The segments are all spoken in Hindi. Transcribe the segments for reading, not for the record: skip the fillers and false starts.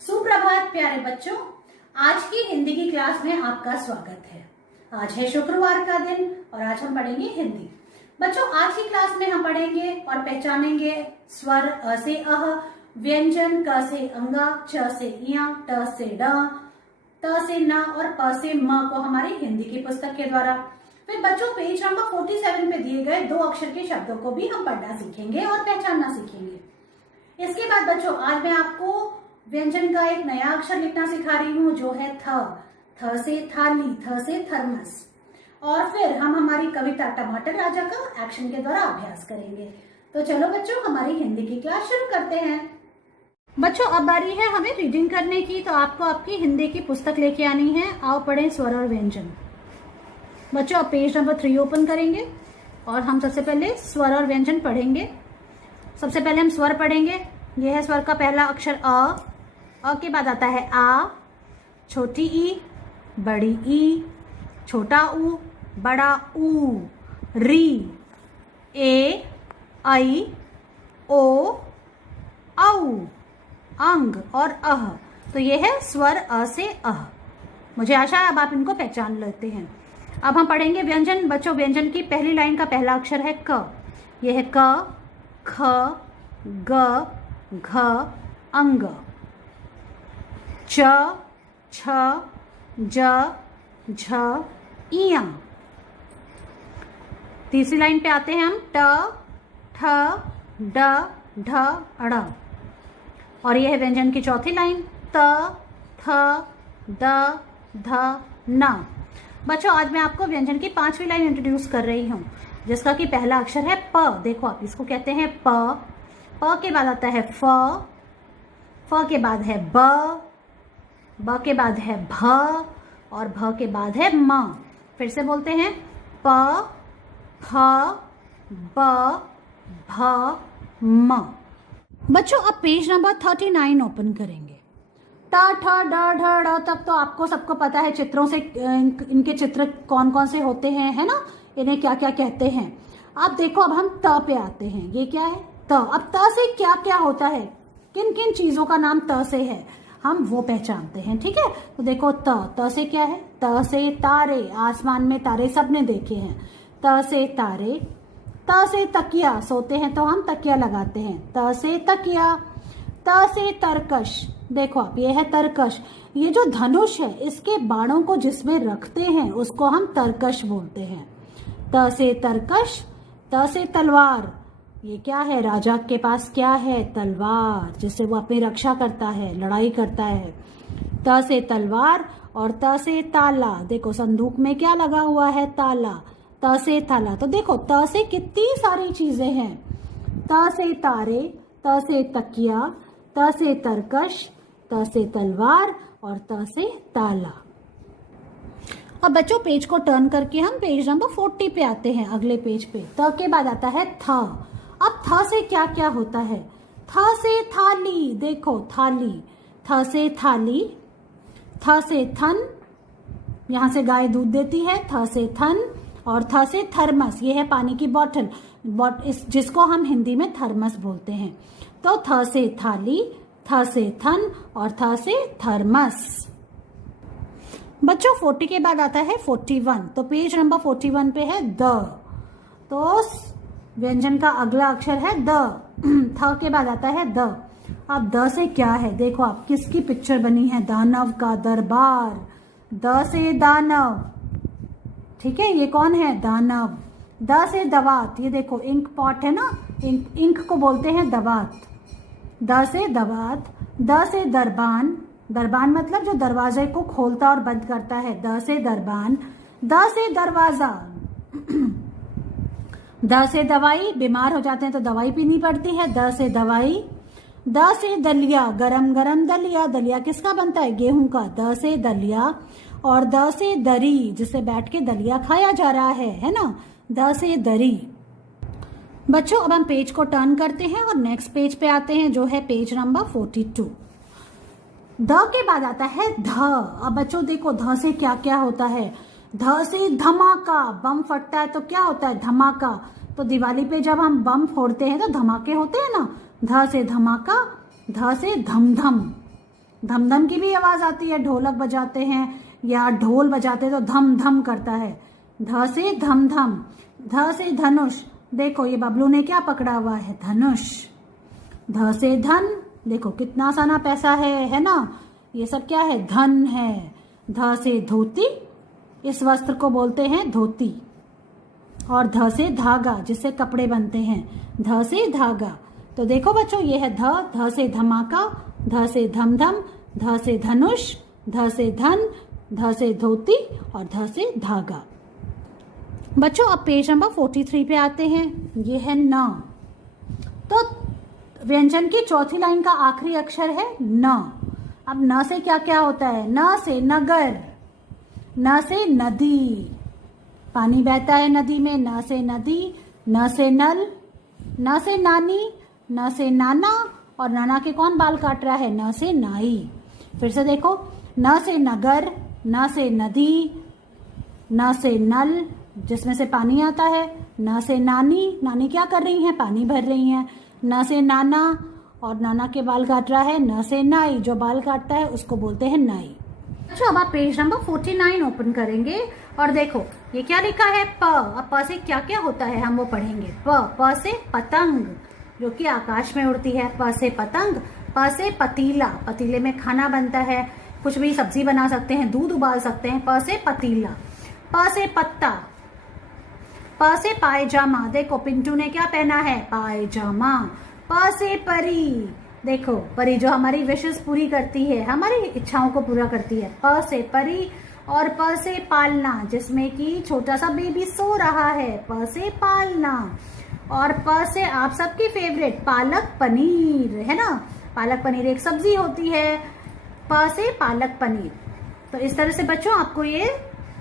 सुप्रभात प्यारे बच्चों, आज की हिंदी की क्लास में आपका स्वागत है। आज है शुक्रवार का दिन और आज हम पढ़ेंगे हिंदी। बच्चों, आज की क्लास में हम पढ़ेंगे और पहचानेंगे स्वर अ से अह, व्यंजन क से अंगा, च से इया, ट से ड, त से न और प से म को हमारी हिंदी की पुस्तक के द्वारा। फिर बच्चों, पेज नंबर 47 पे दिए गए 2 अक्षर के शब्दों को भी हम पढ़ना सीखेंगे और पहचानना सीखेंगे। इसके बाद बच्चों, आज मैं आपको व्यंजन का एक नया अक्षर लिखना सिखा रही हूँ जो है थ। थ से थाली, थ से थर्मस। और फिर हम हमारी कविता टमाटर राजा का एक्शन के द्वारा अभ्यास करेंगे। तो चलो बच्चों, हमारी हिंदी की क्लास शुरू करते हैं। बच्चों, अब बारी है हमें रीडिंग करने की, तो आपको आपकी हिंदी की पुस्तक लेके आनी है। आओ पढ़ें स्वर और व्यंजन। बच्चों, अब पेज नंबर 3 ओपन करेंगे और हम सबसे पहले स्वर और व्यंजन पढ़ेंगे। सबसे पहले हम स्वर पढ़ेंगे। यह है स्वर का पहला अक्षर अ के बाद आता है आ, छोटी ई, बड़ी ई, छोटा ऊ, बड़ा ऊ, री, ए, आई, ओ, औ, अंग और अह। तो ये है स्वर अ से अह। मुझे आशा है अब आप इनको पहचान लेते हैं। अब हम पढ़ेंगे व्यंजन। बच्चों, व्यंजन की पहली लाइन का पहला अक्षर है क। यह है क, ख, ग, घ, अंग, च, छ, ज, झ, इया। तीसरी लाइन पे आते हैं हम ट, ठ, ड, ढ, अड़। और यह है व्यंजन की चौथी लाइन त, थ, द, ध, न। बच्चों, आज मैं आपको व्यंजन की 5वीं लाइन इंट्रोड्यूस कर रही हूँ जिसका कि पहला अक्षर है प। देखो, आप इसको कहते हैं प। प के बाद आता है फ के बाद है ब के बाद है भ और भ के बाद है म। फिर से बोलते हैं प, फ, ब, भ, म। बच्चों, अब पेज नंबर 39 ओपन करेंगे। ट, ठ, ड, ढ, ड़ तक तो आपको सबको पता है चित्रों से इनके चित्र कौन कौन से होते हैं, है ना, इन्हें क्या क्या कहते हैं। अब देखो, अब हम त पे आते हैं। ये क्या है? त। अब त से क्या क्या होता है, किन किन चीजों का नाम त से है, हम वो पहचानते हैं। ठीक है, तो देखो त से क्या है? त से तारे, आसमान में तारे सबने देखे हैं। त से तारे। त से तकिया, सोते हैं तो हम तकिया लगाते हैं। त से तकिया। त से तरकश। देखो आप, ये है तरकश। ये जो धनुष है, इसके बाणों को जिसमें रखते हैं उसको हम तरकश बोलते हैं। त से तरकश। त से तलवार। ये क्या है? राजा के पास क्या है? तलवार, जिससे वो अपनी रक्षा करता है, लड़ाई करता है। त से तलवार। और त से ताला। देखो, संदूक में क्या लगा हुआ है? ताला। त से ताला। तो देखो, त से कितनी सारी चीजें हैं। त से तारे, त से तकिया, त से तरकश, त से तलवार और त से ताला। अब बच्चों, पेज को टर्न करके हम पेज नंबर 40 पे आते हैं, अगले पेज पे। त के बाद आता है थ। अब थ से क्या क्या होता है? थ से थाली। देखो, थाली। थ से थाली। थ से थन, यहां से गाय दूध देती है। थ से थन। और थ से थर्मस, ये है पानी की बॉटल, जिसको हम हिंदी में थर्मस बोलते हैं। तो थ से थाली, थ से थन और थ से थर्मस। बच्चों, 40 के बाद आता है 41। तो पेज नंबर 41 पे है द। तो व्यंजन का अगला अक्षर है द। थ के बाद आता है द। अब द से क्या है? देखो आप, किसकी पिक्चर बनी है? दानव का दरबार। द से दानव। ठीक है, ये कौन है? दानव। द से दवात। ये देखो, इंक पॉट है ना, इंक को बोलते हैं दवात। द से दवात। द से दरबान। दरबान मतलब जो दरवाजे को खोलता और बंद करता है। द से दरबान। द से दरवाजा। द से दवाई, बीमार हो जाते हैं तो दवाई पीनी पड़ती है। द से दवाई। द से दलिया, गरम गरम दलिया। दलिया किसका बनता है? गेहूं का। द से दलिया। और द से दरी, जिससे बैठ के दलिया खाया जा रहा है ना। द से दरी। बच्चों, अब हम पेज को टर्न करते हैं और नेक्स्ट पेज पे आते हैं जो है पेज नंबर 42। ध के बाद आता है ध। अब बच्चों देखो, ध से क्या क्या होता है? ध से धमाका। बम फटता है तो क्या होता है? धमाका। तो दिवाली पे जब हम बम फोड़ते हैं तो धमाके होते हैं ना। ध से धमाका। ध से धमधम। धम धम की भी आवाज आती है, ढोलक बजाते हैं या ढोल बजाते तो धम धम करता है। ध से धम धम, ध से धनुष, देखो ये बबलू ने क्या पकड़ा हुआ है, धनुष। ध से धन, देखो कितना आसाना पैसा है ना, ये सब क्या है, धन है। ध से धोती, इस वस्त्र को बोलते हैं धोती। और ध से धागा, जिससे कपड़े बनते हैं, ध से धागा। तो देखो बच्चों ये है ध, ध से धमाका, ध से धम धम, ध से धनुष, ध से धन, ध से धोती और ध से धागा। बच्चों अब पेज नंबर 43 पे आते हैं, ये है न। तो व्यंजन की चौथी लाइन का आखिरी अक्षर है न। अब न से क्या क्या होता है, न से नगर, न से नदी, पानी बहता है नदी में, न से नदी। न से नल, न से नानी, न से नाना, और नाना के कौन बाल काट रहा है, न से नाई। फिर से देखो, न से नगर, न से नदी, न से नल जिसमें से पानी आता है, न से नानी, नानी क्या कर रही हैं, पानी भर रही हैं। न से नाना, और नाना के बाल काट रहा है। न से नाई, जो बाल काटता है उसको बोलते हैं नाई। अच्छा अब आप पेज नंबर 49 ओपन करेंगे और देखो ये क्या लिखा है, प। अब प से क्या क्या होता है हम वो पढ़ेंगे। प से पतंग, जो कि आकाश में उड़ती है। प से पतंग। प से पतीला, पतीले में खाना बनता है, कुछ भी सब्जी बना सकते हैं, दूध उबाल सकते हैं। प से पतीला। प से पत्ता। प से पायजामा, देखो पिंटू ने क्या पहना है, पायजामा। प से परी, देखो परी जो हमारी विशेष पूरी करती है, हमारी इच्छाओं को पूरा करती है। प से परी। और प से पालना, जिसमें कि छोटा सा बेबी सो रहा है, प से पालना। और प से आप सबकी फेवरेट पालक पनीर, है ना, पालक पनीर एक सब्जी होती है। प से पालक पनीर। तो इस तरह से बच्चों आपको ये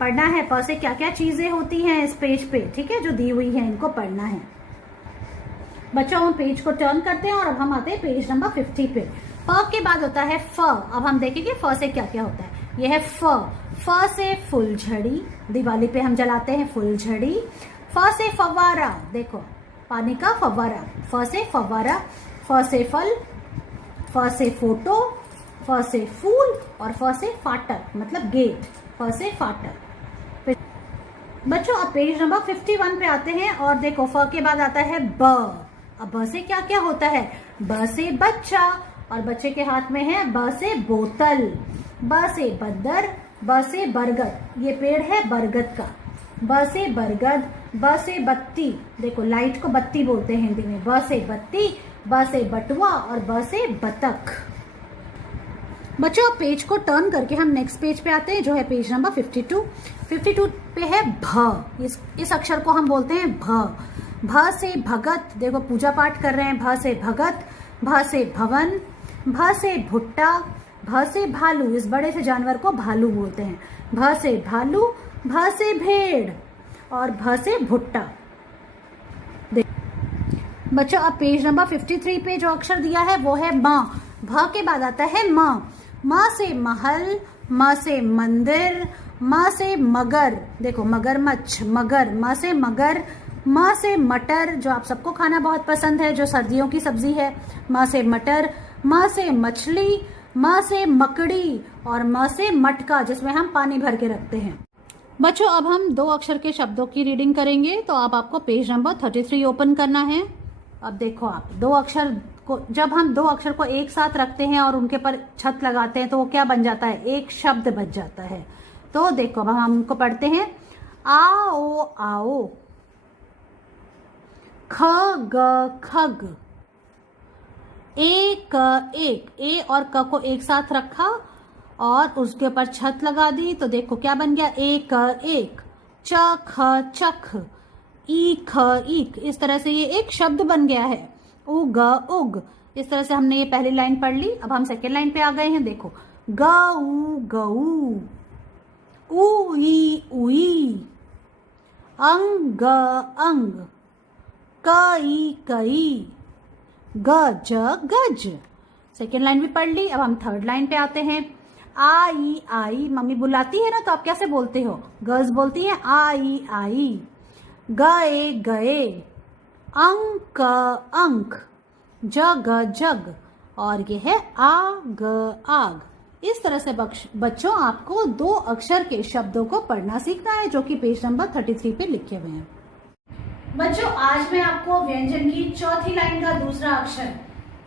पढ़ना है, प से क्या क्या चीजें होती हैं इस पेज पे, ठीक है, जो दी हुई है इनको पढ़ना है। बच्चों हम पेज को टर्न करते हैं और अब हम आते हैं पेज नंबर 50 पे। प के बाद होता है फ। अब हम देखेंगे फ से क्या क्या होता है। यह है फ। फ से फुलझड़ी, दिवाली पे हम जलाते हैं फुलझड़ी। फ से फव्वारा, देखो पानी का फव्वारा। फ से फव्वारा। फ से फल। फ से फोटो। फ से फूल। और फ से फाटक, मतलब गेट। फ से फाटक। बच्चों अब पेज नंबर 51 पे आते हैं और देखो फ के बाद आता है ब। अब ब से क्या क्या होता है, ब से बच्चा, और बच्चे के हाथ में है ब से बोतल। ब से बंदर। ब से बरगद, ये पेड़ है बरगद का। ब से बरगद। ब से बत्ती, देखो लाइट को बत्ती बोलते हैं हिंदी में। ब से बत्ती। ब से बटुआ और ब से बतख। बच्चों अब पेज को टर्न करके हम नेक्स्ट पेज पे आते हैं, जो है पेज नंबर 52। 52 पे है भ। इस अक्षर को हम बोलते हैं भ। भ से भगत, देखो पूजा पाठ कर रहे हैं, भ से भगत। भ से भवन। भ से भुट्टा। भ से भालू, इस बड़े से जानवर को भालू बोलते हैं। भ से भालू। भ से भेड़ और भ से भुट्टा। बच्चों अब पेज नंबर 53 पे जो अक्षर दिया है वो है म। भ के बाद आता है म। म से महल। म से मंदिर। म से मगर, देखो मगरमच्छ, मगर। म से मगर। म से मटर, जो आप सबको खाना बहुत पसंद है, जो सर्दियों की सब्जी है। म से मटर। म से मछली। म से मकड़ी और म से मटका, जिसमें हम पानी भर के रखते हैं। बच्चों अब हम दो अक्षर के शब्दों की रीडिंग करेंगे, तो अब आपको पेज नंबर 33 ओपन करना है। अब देखो आप दो अक्षर को, जब हम दो अक्षर को एक साथ रखते हैं और उनके पर छत लगाते हैं तो वो क्या बन जाता है, एक शब्द बन जाता है। तो देखो अब हम उनको पढ़ते हैं। आओ आओ। ख ग खग। एक एक, ए और क को एक साथ रखा और उसके ऊपर छत लगा दी, तो देखो क्या बन गया, एक एक। च ख चख। ई ख ईक, इस तरह से ये एक शब्द बन गया है। उग उग, इस तरह से हमने ये पहली लाइन पढ़ ली। अब हम सेकेंड लाइन पे आ गए हैं, देखो गऊ गऊ। उई उई। अंग अंग। कई कई। गज गज। सेकेंड लाइन भी पढ़ ली। अब हम थर्ड लाइन पे आते हैं। आई आई, मम्मी बुलाती है ना तो आप कैसे बोलते हो, गर्ल्स बोलती है आई आई। गए गए। अंक अंक। जग जग। और ये है आग, आग। इस तरह से बच्चों आपको 2 अक्षर के शब्दों को पढ़ना सीखना है, जो कि पेज नंबर 33 पे लिखे हुए हैं। बच्चों आज मैं आपको व्यंजन की चौथी लाइन का दूसरा अक्षर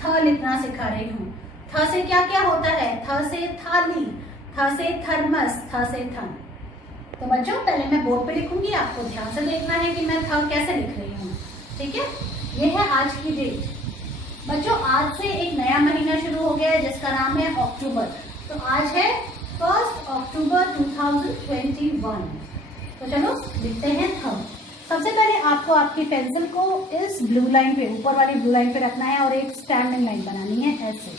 थ लिखना सिखा रही हूँ। थ से क्या क्या होता है? थ से थाली, थ से थर्मस, थ से थन। तो बच्चों पहले मैं बोर्ड पे लिखूंगी, आपको ध्यान से देखना है कि मैं थ कैसे लिख रही हूँ। ठीक है, ये है आज की डेट। बच्चों आज से एक नया महीना शुरू हो गया है जिसका नाम है अक्टूबर। तो आज है 1 अक्टूबर 2021। तो चलो लिखते हैं थ। सबसे पहले आपको आपकी पेंसिल को इस ब्लू लाइन पे, ऊपर वाली ब्लू लाइन पे रखना है और एक स्टैंडिंग लाइन बनानी है ऐसे।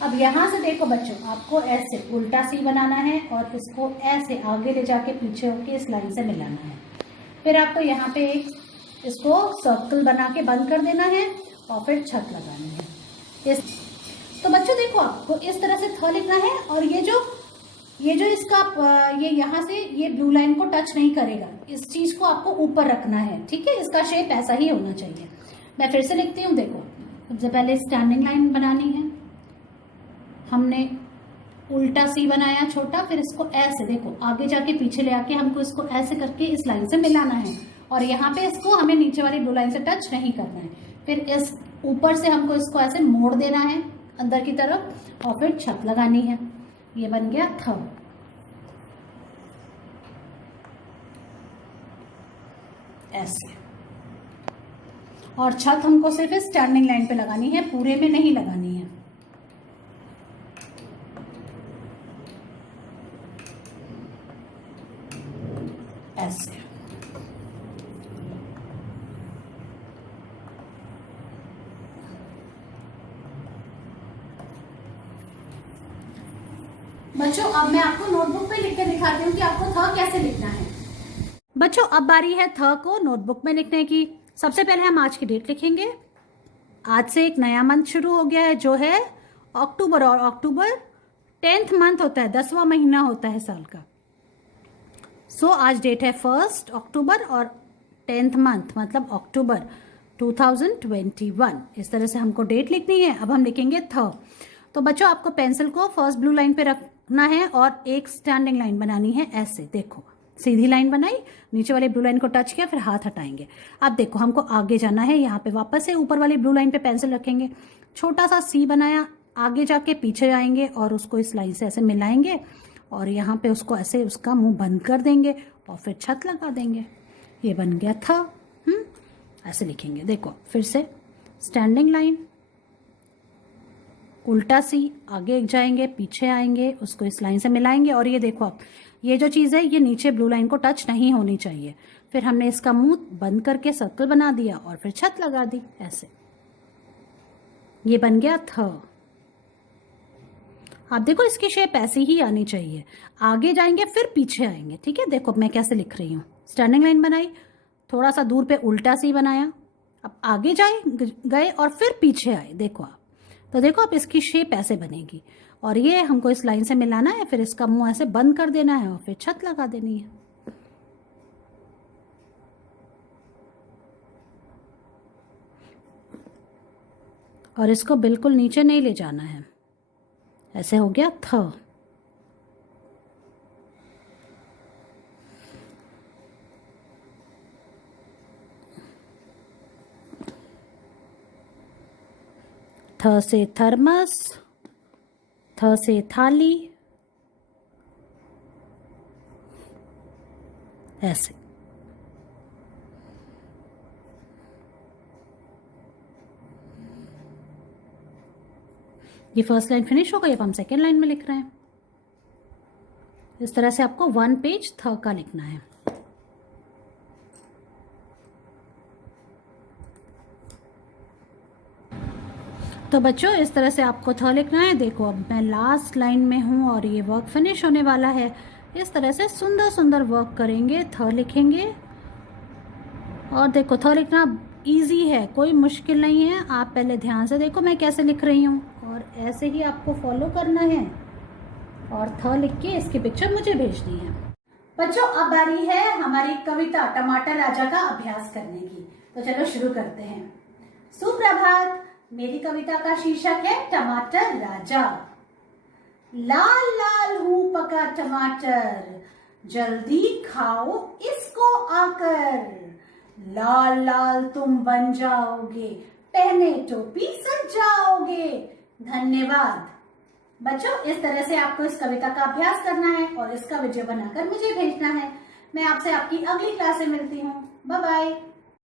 अब यहाँ से देखो बच्चों, आपको ऐसे उल्टा सी बनाना है और इसको ऐसे आगे ले जाके पीछे होके इस लाइन से मिलाना है। फिर आपको यहाँ पे एक इसको सर्कल बना के बंद कर देना है और फिर छत लगानी है। तो बच्चों देखो आपको इस तरह से थ लिखना है और ये जो इसका ये यहाँ से ये ब्लू लाइन को टच नहीं करेगा, इस चीज को आपको ऊपर रखना है। ठीक है, इसका शेप ऐसा ही होना चाहिए। मैं फिर से लिखती हूँ। देखो सबसे पहले स्टैंडिंग लाइन बनानी है, हमने उल्टा सी बनाया छोटा, फिर इसको ऐसे देखो आगे जाके पीछे ले आके हमको इसको ऐसे करके इस लाइन से मिलाना है और यहाँ पे इसको हमें नीचे वाली ब्लू लाइन से टच नहीं करना है। फिर इस ऊपर से हमको इसको ऐसे मोड़ देना है अंदर की तरफ और फिर छत लगानी है। ये बन गया थ। ऐसे, और छत हमको सिर्फ स्टैंडिंग लाइन पे लगानी है, पूरे में नहीं लगानी है। ऐसे बच्चों अब मैं आपको नोटबुक पे लिख कर दिखाती हूँ कि आपको थ कैसे लिखना है। बच्चों अब बारी है थ को नोटबुक में लिखने की। सबसे पहले हम आज की डेट लिखेंगे। आज से एक नया मंथ शुरू हो गया है जो है अक्टूबर, और अक्टूबर 10th मंथ होता है, 10वां महीना होता है साल का। सो आज डेट है 1 अक्टूबर और 10th मंथ मतलब अक्टूबर 2021। इस तरह से हमको डेट लिखनी है। अब हम लिखेंगे थ। तो बच्चों आपको पेंसिल को फर्स्ट ब्लू लाइन पे रखना है और एक स्टैंडिंग लाइन बनानी है ऐसे। देखो सीधी लाइन बनाई, नीचे वाली ब्लू लाइन को टच किया, फिर हाथ हटाएंगे। अब देखो हमको आगे जाना है, यहाँ पे वापस से ऊपर वाली ब्लू लाइन पे पेंसिल रखेंगे, छोटा सा सी बनाया, आगे जाके पीछे जाएंगे और उसको इस लाइन से ऐसे मिलाएंगे और यहाँ पे उसको ऐसे उसका मुंह बंद कर देंगे और फिर छत लगा देंगे। ये बन गया था। ऐसे लिखेंगे। देखो फिर से स्टैंडिंग लाइन, उल्टा सी, आगे जाएंगे पीछे आएंगे, उसको इस लाइन से मिलाएंगे और ये देखो आप ये जो चीज़ है ये नीचे ब्लू लाइन को टच नहीं होनी चाहिए। फिर हमने इसका मुंह बंद करके सर्कल बना दिया और फिर छत लगा दी ऐसे। ये बन गया थ। आप देखो इसकी शेप ऐसी ही आनी चाहिए, आगे जाएंगे फिर पीछे आएंगे। ठीक है, देखो मैं कैसे लिख रही हूँ। स्टैंडिंग लाइन बनाई, थोड़ा सा दूर पे उल्टा सी बनाया, अब आगे गए और फिर पीछे आए। देखो आप, तो देखो आप इसकी शेप ऐसे बनेगी और ये हमको इस लाइन से मिलाना है, फिर इसका मुंह ऐसे बंद कर देना है और फिर छत लगा देनी है। और इसको बिल्कुल नीचे नहीं ले जाना है। ऐसे हो गया थ। थ से थर्मस, थ से थाली, ऐसे। ये फर्स्ट लाइन फिनिश हो गई। अब हम सेकेंड लाइन में लिख रहे हैं। इस तरह से आपको 1 पेज थ का लिखना है। तो बच्चों इस तरह से आपको थ लिखना है। देखो अब मैं लास्ट लाइन में हूँ और ये वर्क फिनिश होने वाला है। इस तरह से सुंदर सुंदर वर्क करेंगे, थ लिखेंगे। और देखो थ लिखना इजी है, कोई मुश्किल नहीं है। आप पहले ध्यान से देखो मैं कैसे लिख रही हूँ और ऐसे ही आपको फॉलो करना है और थ लिख के इसकी पिक्चर मुझे भेजनी है। बच्चों अब बारी है हमारी कविता टमाटर राजा का अभ्यास करने की। तो चलो शुरू करते हैं। सुप्रभात, मेरी कविता का शीर्षक है टमाटर राजा। लाल लाल हूँ पका टमाटर, जल्दी खाओ इसको आकर। लाल लाल तुम बन जाओगे, पहने टोपी सज जाओगे। धन्यवाद बच्चों, इस तरह से आपको इस कविता का अभ्यास करना है और इसका वीडियो बनाकर मुझे भेजना है। मैं आपसे आपकी अगली क्लास में मिलती हूँ। Bye bye.